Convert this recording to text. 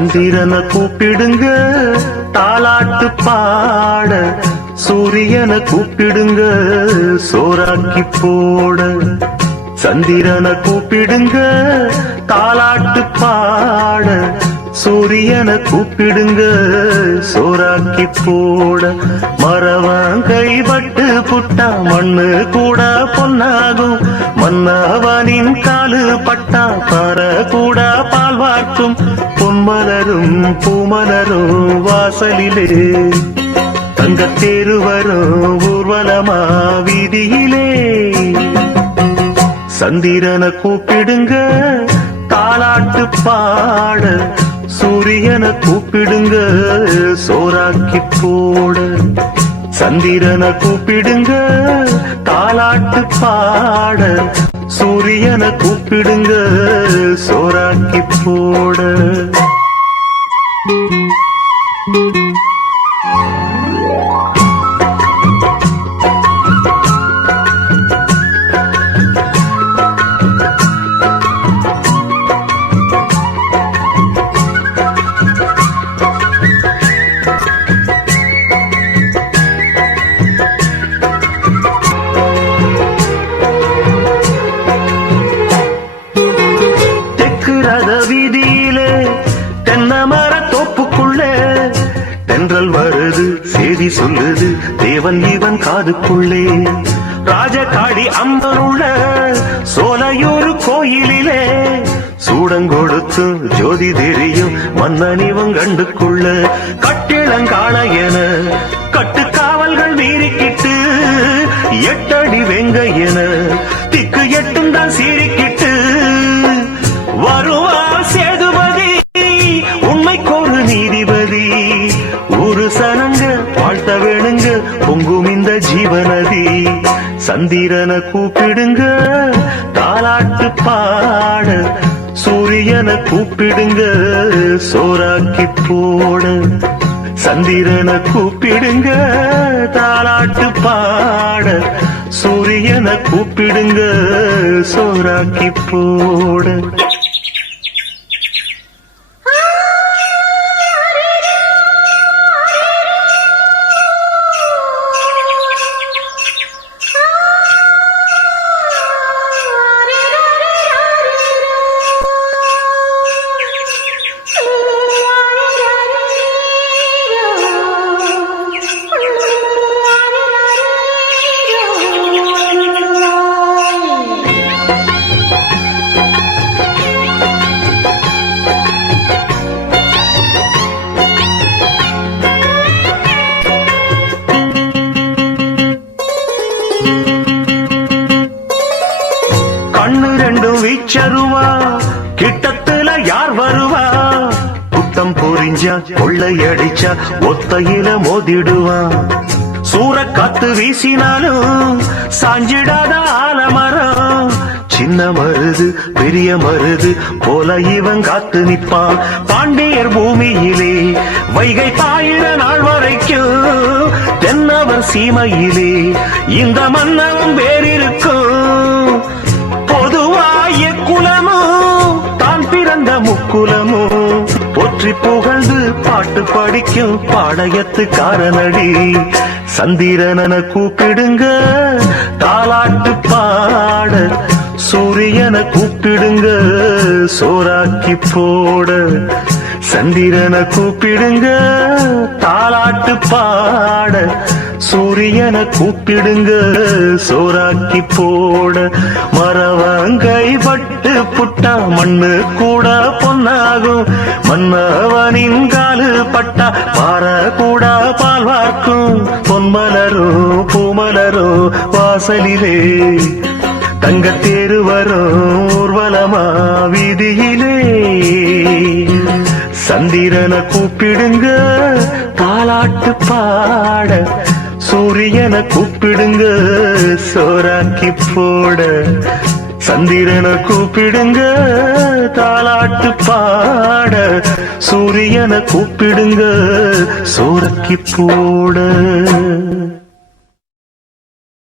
சந்திரனை கூப்பிடுங்க தாலாட்டு பாட, சூரியனை கூப்பிடுங்க சோறாக்கி போட. சந்திரனை கூப்பிடுங்க தாலாட்டு பாட, சூரியனை கூப்பிடுங்க சோறாக்கி போட. மரவன் கைப்பட்டு புட்டா மண்ணு கூட பொன்னாகும், மன்னவனின் காலு பட்டா பற கூட பால் வார்க்கும். பொன்மலரும் பூமலரும் வாசலிலே, தங்கத்தேரு வரும் ஊர்வலமா வீதியிலே. சந்திரனை கூப்பிடுங்க தாலாட்டு பாட, சூரியனை கூப்பிடுங்க சோறாக்கி போட. சந்திரனை கூப்பிடுங்க தாலாட்டு பாட, சூரியனை கூப்பிடுங்க சோறாக்கி போட. வீதியிலே தென்னமர தோப்புக்குள்ளே தென்றல் வருது செய்தி சொல்லுது தேவன் இவன் காதுக்குள்ளே. ராஜகாடி அம்பருள்ள சோலையூர் கோயிலிலே சூடங்கொடுத்து ஜோதி தெரியும் மன்னன் இவன் கண்டுக்குள்ள. கட்டிளங்காண என கட்டு காவல்கள் வீறிக்கிட்டு, எட்டடி வெங்க என திக்கு எட்டும் தான் சீரிக்கிட்டு வருவார் சேதுபதி, உண்மைக்கொரு நீதிபதி. ஒரு சனங்க வாழ்த்த வேணுங்க பொங்கும் இந்த ஜீவநதி. சந்திரனை கூப்பிடுங்க தாலாட்டு பாட, சூரியனை கூப்பிடுங்க சோறாக்கி போட. சந்திரனை கூப்பிடுங்க தாலாட்டு பாட, சூரியனை கூப்பிடுங்க சோறாக்கி போட. வீச்சருவா கிட்டத்துல யார் வருவா, குட்டம் பொறிஞ்சா கொள்ளையடிச்சா ஒத்தையில மோதிடுவா. சூறக்காத்து வீசினாலும் சாஞ்சிடாத ஆலமரம், சின்ன மருது பெரிய மருது போல இவன் காத்து நிற்பான். பாண்டியர் பூமியிலே வைகை பாயிர நாள் வரைக்கும், தென்னவர் சீமையிலே இந்த மன்னவன் வேறிருக்கும். பொதுவாய குலமும் தான் பிறந்த முக்குலமும் போற்றி புகழ்ந்து பாட்டு படிக்கும் பாளையத்து காரனடி. சந்திரனை கூப்பிடுங்க தாலாட்டு பாட, சூரியனை கூப்பிடுங்க சோறாக்கி போட. சந்திரனை கூப்பிடுங்க தாலாட்டு பாட, சூரியனை கூப்பிடுங்க சோறாக்கி போட. மரவங்கை பட்டு புட்டா மண்ணு கூட பொன்னாகும், மன்னவனின் காலு பட்டா பாற கூட பால் வார்க்கும். பொன்மலரும் பூமலரும் வாசலிலே, தங்கத்தேரு வரும் ஊர்வலமா வீதியிலே. சந்திரனை கூப்பிடுங்க தாலாட்டு பாட, சூரியனை கூப்பிடுங்க சோறாக்கி போட. சந்திரனை கூப்பிடுங்க தாலாட்டு பாட, சூரியனை கூப்பிடுங்க சோறாக்கி போட.